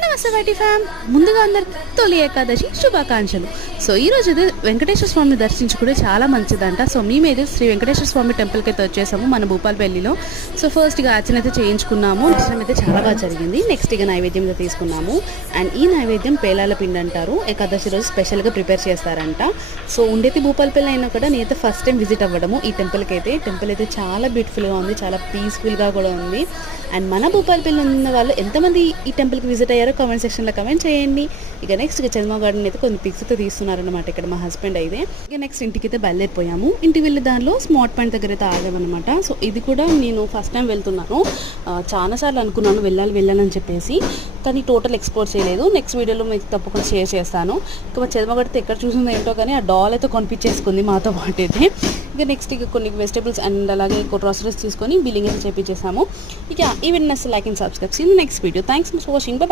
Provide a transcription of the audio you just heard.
నమస్తే వైటీ ఫ్యామ్. ముందుగా అందరికి తొలి ఏకాదశి శుభాకాంక్షలు. సో ఈరోజు అయితే వెంకటేశ్వర స్వామిని దర్శించుకుంటే చాలా మంచిదంట. సో మేమైతే శ్రీ వెంకటేశ్వర స్వామి టెంపుల్కి అయితే వచ్చేసాము మన భూపాలపల్లిలో. సో ఫస్ట్ ఇక అర్చన అయితే చేయించుకున్నాము. దర్శనం అయితే చాలా బాగా జరిగింది. నెక్స్ట్ ఇక నైవేద్యం అయితే తీసుకున్నాము. అండ్ ఈ నైవేద్యం పేలాల పిండి అంటారు. ఏకాదశి రోజు స్పెషల్గా ప్రిపేర్ చేస్తారంట. సో ఉండేది భూపాలపల్లి అయినా కూడా నేనైతే ఫస్ట్ టైం విజిట్ అవ్వడము ఈ టెంపుల్కి అయితే. టెంపుల్ అయితే చాలా బ్యూటిఫుల్గా ఉంది, చాలా పీస్ఫుల్గా కూడా ఉంది. అండ్ మన భూపాలపల్లి ఉన్న వాళ్ళు ఎంతమంది ఈ టెంపుల్కి విజిట్ అయ్యారో కామెంట్ సెక్షన్లో కామెంట్ చేయండి. ఇక నెక్స్ట్ ఇక చంద్రమా గార్డెన్ అయితే కొన్ని పిక్స్ అయితే తీస్తున్నారనమాట ఇక్కడ మా హస్బెండ్ అయితే. ఇక నెక్స్ట్ ఇంటికి అయితే బయలుదేరిపోయాము. ఇంటికి వెళ్ళే దానిలో స్మార్ట్ పాయింట్ దగ్గర అయితే ఆగామన్నమాట. సో ఇది కూడా నేను ఫస్ట్ టైం వెళ్తున్నాను. చాలాసార్లు అనుకున్నాను వెళ్ళాలని చెప్పేసి, కానీ టోటల్ ఎక్స్ప్లోర్ చేయలేదు. నెక్స్ట్ వీడియోలో మీకు తప్పకుండా షేర్ చేస్తాను. ఇక మా చంద్రమా గారితో ఎక్కడ చూసిందో ఏంటో కానీ ఆ డాల్ అయితే కొనిపించేసుకుంది మాతో పాటు అయితే. ఇక నెక్స్ట్ ఇక కొన్ని వెజిటేబుల్స్ అండ్ అలాగే గ్రోసరీస్ తీసుకొని బిల్లింగ్ అయితే చేపించేసాము. ఇక ఈ వీడియోని like and subscribe. See you next video. Thanks for watching.